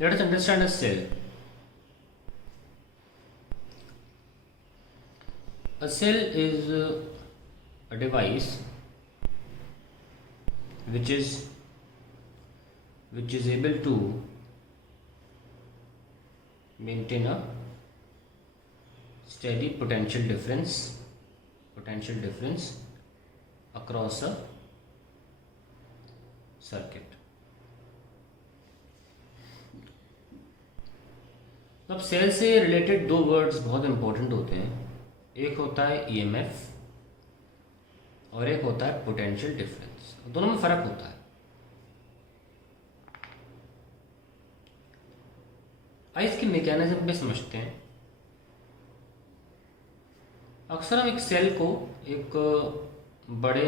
Let us understand a cell. A cell is a device which is able to maintain a steady potential difference across a circuit. अब cell से related दो words बहुत important होते हैं. एक होता है ईएमएफ और एक होता है पोटेंशियल डिफरेंस. दोनों में फर्क होता है. आइए इसकी मैकेनिज्म पे समझते हैं. अक्सर हम एक सेल को एक बड़े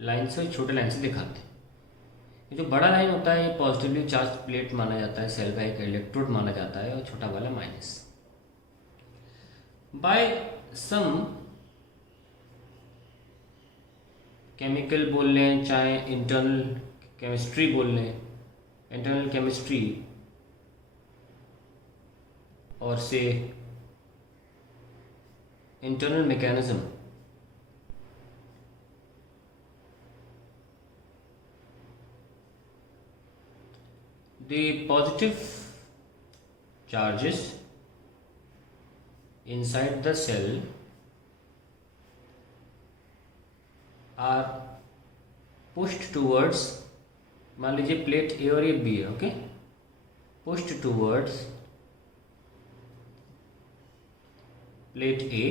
लाइन से छोटे लाइन से दिखाते हैं. ये जो बड़ा लाइन होता है ये पॉजिटिवली चार्ज प्लेट माना जाता है, सेल का एक इलेक्ट्रोड माना जाता है, और छोटा वाला माइनस. बाय सम केमिकल बोल लें, चाहे इंटरनल केमिस्ट्री बोल लें, इंटरनल केमिस्ट्री और से internal mechanism, the positive charges inside the cell are pushed towards, मान लीजिए प्लेट ए और ये बी है, okay, pushed towards plate A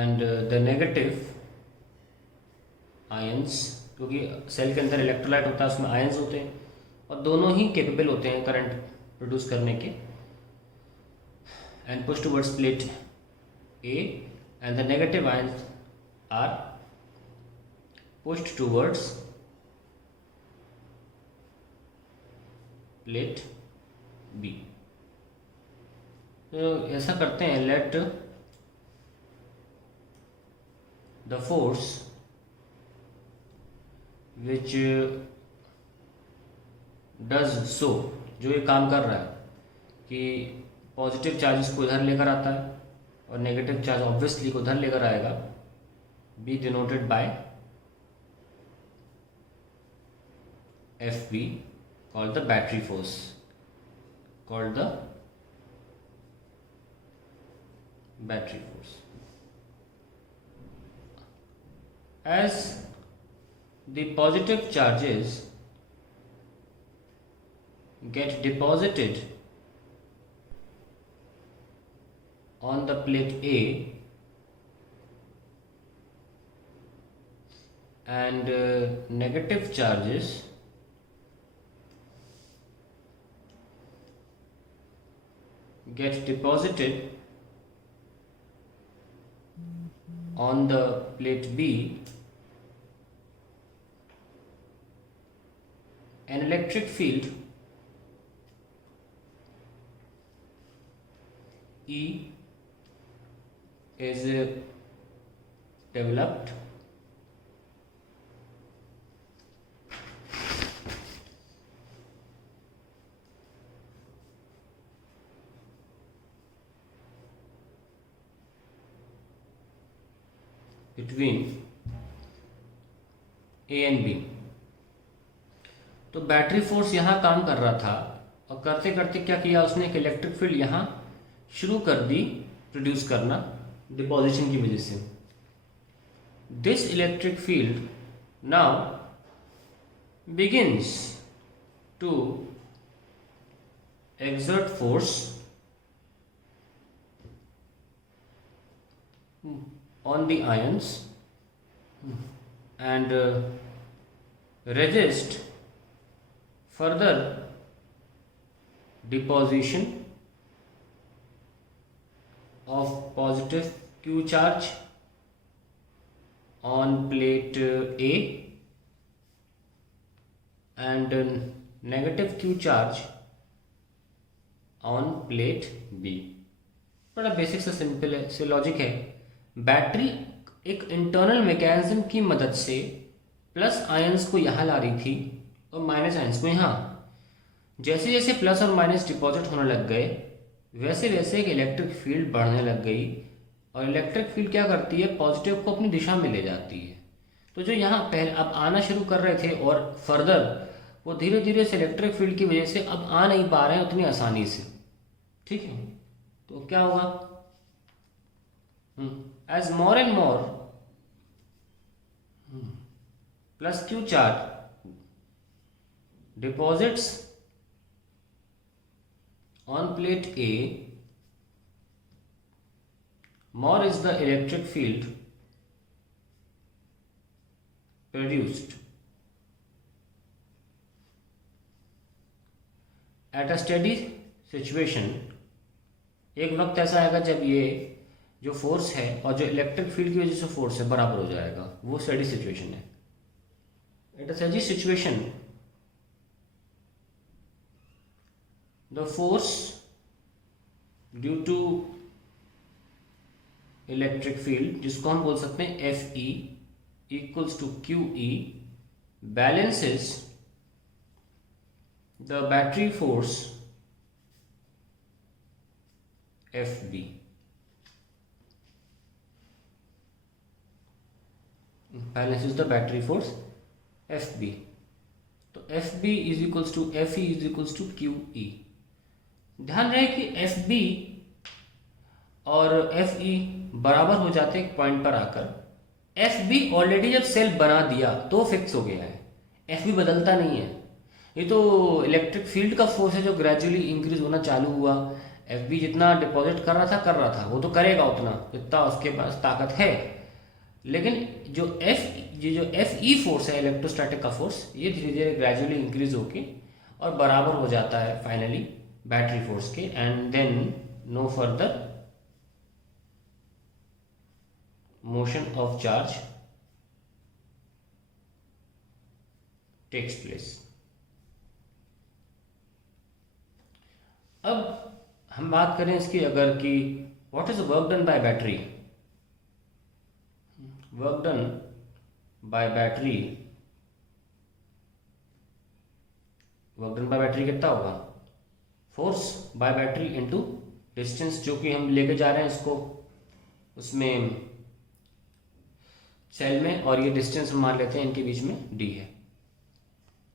and the negative ions, क्योंकि सेल के अंदर इलेक्ट्रोलाइट होता है उसमें आयंस होते हैं और दोनों ही कैपेबल होते हैं करंट प्रोड्यूस करने के. And push towards plate A and the negative ions are pushed towards plate B. तो ऐसा करते हैं. Let the force which does so, जो ये काम कर रहा है कि पॉजिटिव चार्जेस को इधर लेकर आता है और नेगेटिव चार्ज ऑब्वियसली को उधर लेकर आएगा, be denoted by F B, called the battery force, called the battery force. As the positive charges get deposited on the plate A and negative charges get deposited on the plate B, an electric field E is developed between A and B. तो battery force यहाँ काम कर रहा था और करते करते क्या किया उसने, एक इलेक्ट्रिक फील्ड यहाँ शुरू कर दी प्रोड्यूस करना डिपोजिशन की वजह से. This electric field now begins to exert force on the ions and resist further deposition of positive Q charge on plate A and negative Q charge on plate B. बड़ा basic सा simple है, से logic है. Battery एक internal mechanism की मदद से plus ions को यहाँ ला रही थी और माइनस आइंस को यहाँ। जैसे जैसे प्लस और माइनस डिपॉजिट होने लग गए वैसे वैसे एक इलेक्ट्रिक फील्ड बढ़ने लग गई, और इलेक्ट्रिक फील्ड क्या करती है, पॉजिटिव को अपनी दिशा में ले जाती है। तो जो यहाँ पहले अब आना शुरू कर रहे थे और फर्दर वो धीरे धीरे से इलेक्ट्रिक फील्ड की वजह से अब आ नहीं पा रहे हैं उतनी आसानी से। ठीक है, तो क्या हुआ, as more and more plus Q charge deposits on plate A, more is the electric field produced. At a steady situation, एक वक्त ऐसा आएगा जब ये जो फोर्स है और जो इलेक्ट्रिक फील्ड की वजह से फोर्स है बराबर हो जाएगा, वो स्टेडी सिचुएशन है। At a steady situation the force due to electric field, जिसको हम बोल सकते हैं Fe equals to QE, balances the battery force FB. Balances the battery force FB. तो FB is equals to Fe is equals to QE. ध्यान रहे कि FB और FE बराबर हो जाते हैं एक पॉइंट पर आकर। FB ऑलरेडी जब सेल बना दिया तो फिक्स हो गया है, FB बदलता नहीं है। ये तो इलेक्ट्रिक फील्ड का फोर्स है जो ग्रेजुअली इंक्रीज होना चालू हुआ। FB जितना डिपॉजिट कर रहा था वो तो करेगा उतना जितना उसके पास ताकत है, लेकिन जो FE फोर्स है इलेक्ट्रोस्टैटिक का फोर्स, ये धीरे धीरे ग्रेजुअली इंक्रीज होके और बराबर हो जाता है फाइनली बैटरी फोर्स के, and then no further motion of charge takes place. अब हम बात करें इसकी अगर कि what is work done by battery. Work done by battery, work done by battery कितना होगा, force by battery into distance जो कि हम लेके जा रहे हैं इसको उसमें सेल में, और ये डिस्टेंस हम मान लेते हैं इनके बीच में d है।